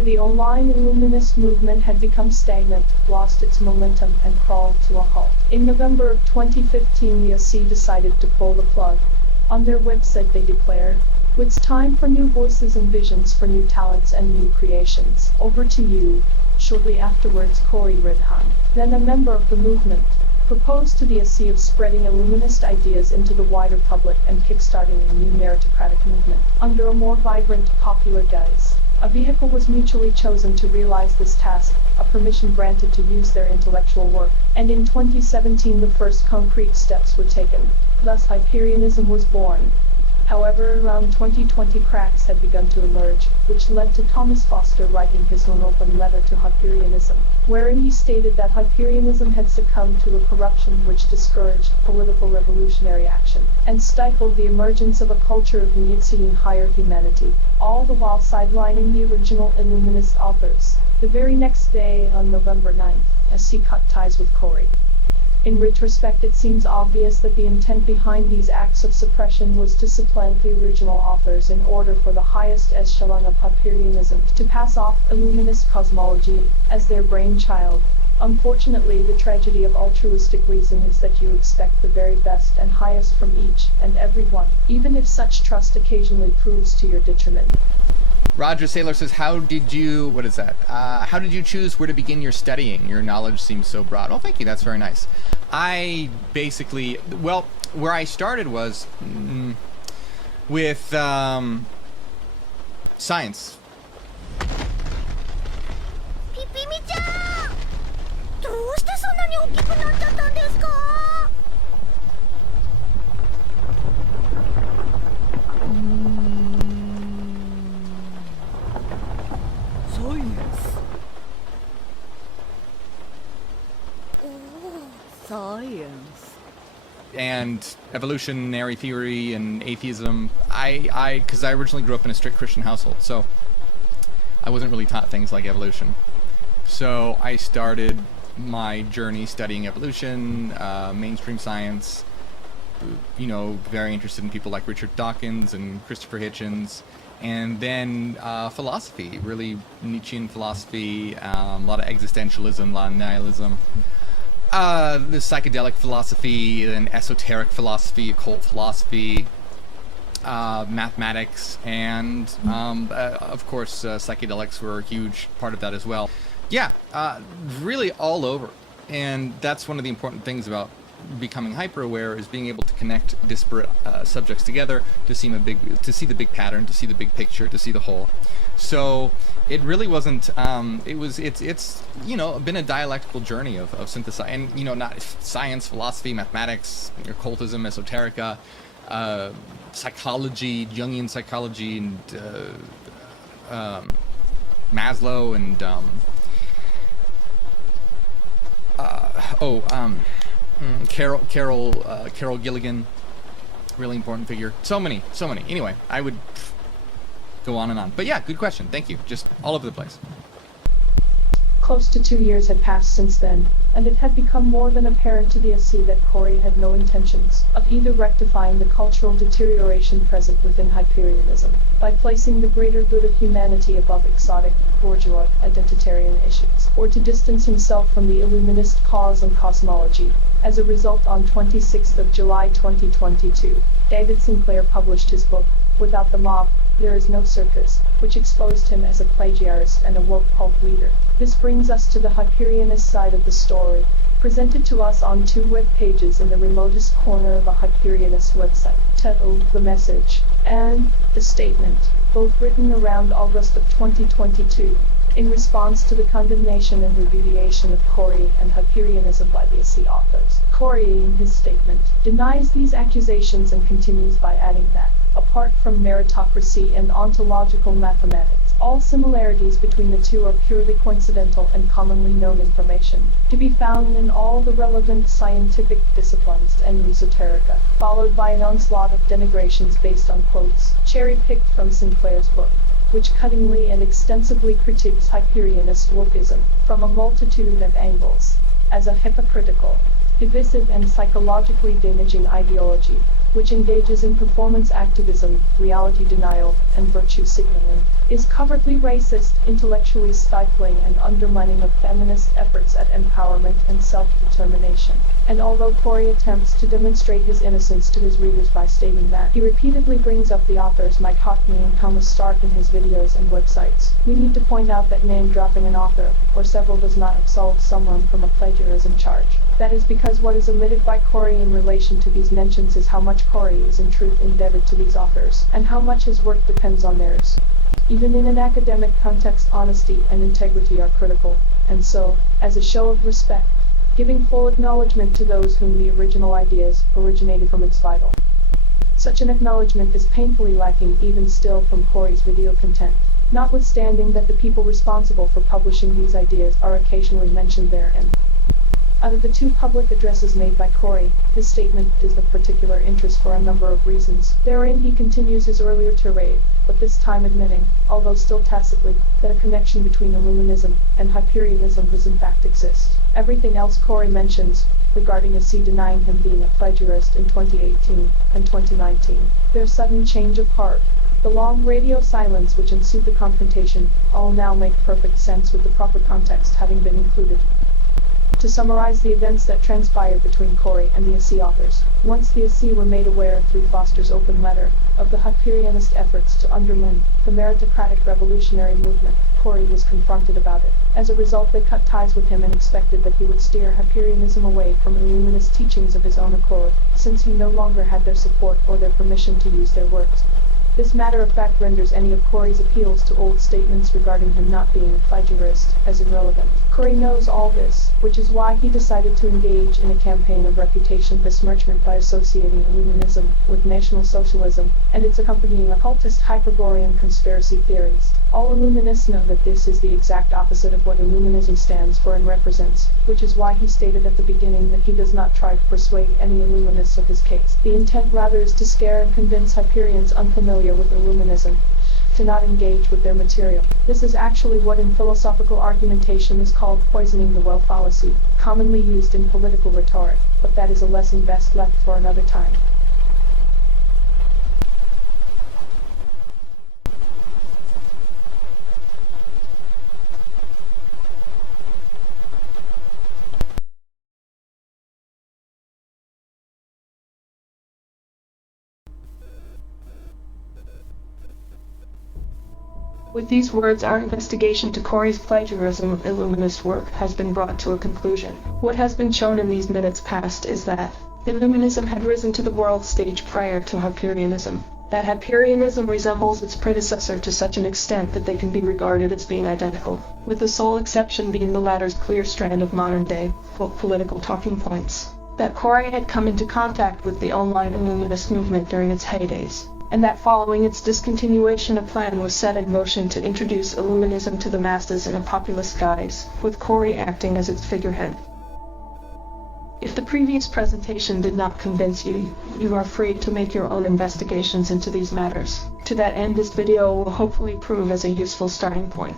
after the online Illuminist movement had become stagnant, lost its momentum, and crawled to a halt. In November of 2015, the OC decided to pull the plug. On their website they declared, "It's time for new voices and visions, for new talents and new creations. Over to you." Shortly afterwards, Corey Redhan, then a member of the movement, proposed to the OC of spreading Illuminist ideas into the wider public and kickstarting a new meritocratic movement under a more vibrant, popular guise. A vehicle was mutually chosen to realize this task, a permission granted to use their intellectual work, and in 2017 the first concrete steps were taken. Thus Hyperianism was born. However, around 2020 cracks had begun to emerge, which led to Thomas Foster writing his own open letter to Hyperianism, wherein he stated that Hyperianism had succumbed to a corruption which discouraged political revolutionary action, and stifled the emergence of a culture of Nietzschean higher humanity, all the while sidelining the original Illuminist authors. The very next day, on November 9th, SC cut ties with Corey. In retrospect, it seems obvious that the intent behind these acts of suppression was to supplant the original authors in order for the highest echelon of Hyperianism to pass off Illuminist cosmology as their brainchild. Unfortunately, the tragedy of altruistic reason is that you expect the very best and highest from each and every one, even if such trust occasionally proves to your detriment. Roger Saylor says, how did you choose where to begin your studying? Your knowledge seems so broad. Oh, thank you. That's very nice. I basically, well, where I started was with science. Science. And evolutionary theory and atheism. Because I originally grew up in a strict Christian household, so I wasn't really taught things like evolution. So I started my journey studying evolution, mainstream science, very interested in people like Richard Dawkins and Christopher Hitchens, and then philosophy, really Nietzschean philosophy, a lot of existentialism, a lot of nihilism. The psychedelic philosophy, and esoteric philosophy, occult philosophy, mathematics, and of course psychedelics were a huge part of that as well. Yeah, really all over. And that's one of the important things about becoming hyper-aware, is being able to connect disparate subjects together to see the big pattern, to see the big picture, to see the whole. So it really wasn't. It's been a dialectical journey of synthesizing, and not science, philosophy, mathematics, occultism, esoterica, psychology, Jungian psychology, and Maslow, and Carol Gilligan, really important figure. So many. Anyway, I would go on and on. But yeah, good question. Thank you. Just all over the place. Close to 2 years had passed since then, and it had become more than apparent to the SC that Corey had no intentions of either rectifying the cultural deterioration present within Hyperianism by placing the greater good of humanity above exotic, bourgeois, identitarian issues, or to distance himself from the Illuminist cause and cosmology. As a result, on 26th of July 2022, David Sinclair published his book, Without the Mob, There Is No Circus, which exposed him as a plagiarist and a woke cult leader. This brings us to the Hyperianist side of the story, presented to us on 2 web pages in the remotest corner of a Hyperianist website, titled The Message and The Statement, both written around August of 2022, in response to the condemnation and repudiation of Corey and Hyperianism by the SC authors. Corey, in his statement, denies these accusations and continues by adding that, apart from meritocracy and ontological mathematics, all similarities between the two are purely coincidental and commonly known information, to be found in all the relevant scientific disciplines and esoterica, followed by an onslaught of denigrations based on quotes, cherry-picked from Sinclair's book, which cuttingly and extensively critiques Hyperianist wokeism from a multitude of angles, as a hypocritical, divisive and psychologically damaging ideology, which engages in performance activism, reality denial, and virtue signaling, is covertly racist, intellectually stifling, and undermining of feminist efforts at empowerment and self-determination. And although Corey attempts to demonstrate his innocence to his readers by stating that he repeatedly brings up the authors Mike Hockney and Thomas Stark in his videos and websites, we need to point out that name-dropping an author, or several, does not absolve someone from a plagiarism charge. That is because what is omitted by Corey in relation to these mentions is how much Corey is in truth indebted to these authors, and how much his work depends on theirs. Even in an academic context, honesty and integrity are critical, and so, as a show of respect, giving full acknowledgement to those whom the original ideas originated from is vital. Such an acknowledgement is painfully lacking even still from Corey's video content, notwithstanding that the people responsible for publishing these ideas are occasionally mentioned therein. Out of the two public addresses made by Corey, his statement is of particular interest for a number of reasons. Therein he continues his earlier tirade, but this time admitting, although still tacitly, that a connection between Illuminism and Hyperianism does in fact exist. Everything else Corey mentions, regarding a C denying him being a plagiarist in 2018 and 2019, their sudden change of heart, the long radio silence which ensued the confrontation, all now make perfect sense with the proper context having been included. To summarize the events that transpired between Corey and the AC authors, once the AC were made aware through Foster's open letter of the Hyperianist efforts to undermine the meritocratic revolutionary movement, Corey was confronted about it. As a result, they cut ties with him and expected that he would steer Hyperianism away from Illuminist teachings of his own accord, since he no longer had their support or their permission to use their works. This matter of fact renders any of Corey's appeals to old statements regarding him not being a plagiarist as irrelevant. Corey knows all this, which is why he decided to engage in a campaign of reputation besmirchment by associating Illuminism with National Socialism and its accompanying occultist Hyperborean conspiracy theories. All Illuminists know that this is the exact opposite of what Illuminism stands for and represents, which is why he stated at the beginning that he does not try to persuade any Illuminists of his case. The intent rather is to scare and convince Hyperians unfamiliar with Illuminism to not engage with their material. This is actually what in philosophical argumentation is called poisoning the well fallacy, commonly used in political rhetoric, but that is a lesson best left for another time. With these words, our investigation to Corey's plagiarism of Illuminist work has been brought to a conclusion. What has been shown in these minutes past is that Illuminism had risen to the world stage prior to Hyperianism. That Hyperianism resembles its predecessor to such an extent that they can be regarded as being identical, with the sole exception being the latter's clear strand of modern-day, political talking points. That Corey had come into contact with the online Illuminist movement during its heydays, and that following its discontinuation a plan was set in motion to introduce Illuminism to the masses in a populist guise, with Corey acting as its figurehead. If the previous presentation did not convince you, you are free to make your own investigations into these matters. To that end, this video will hopefully prove as a useful starting point.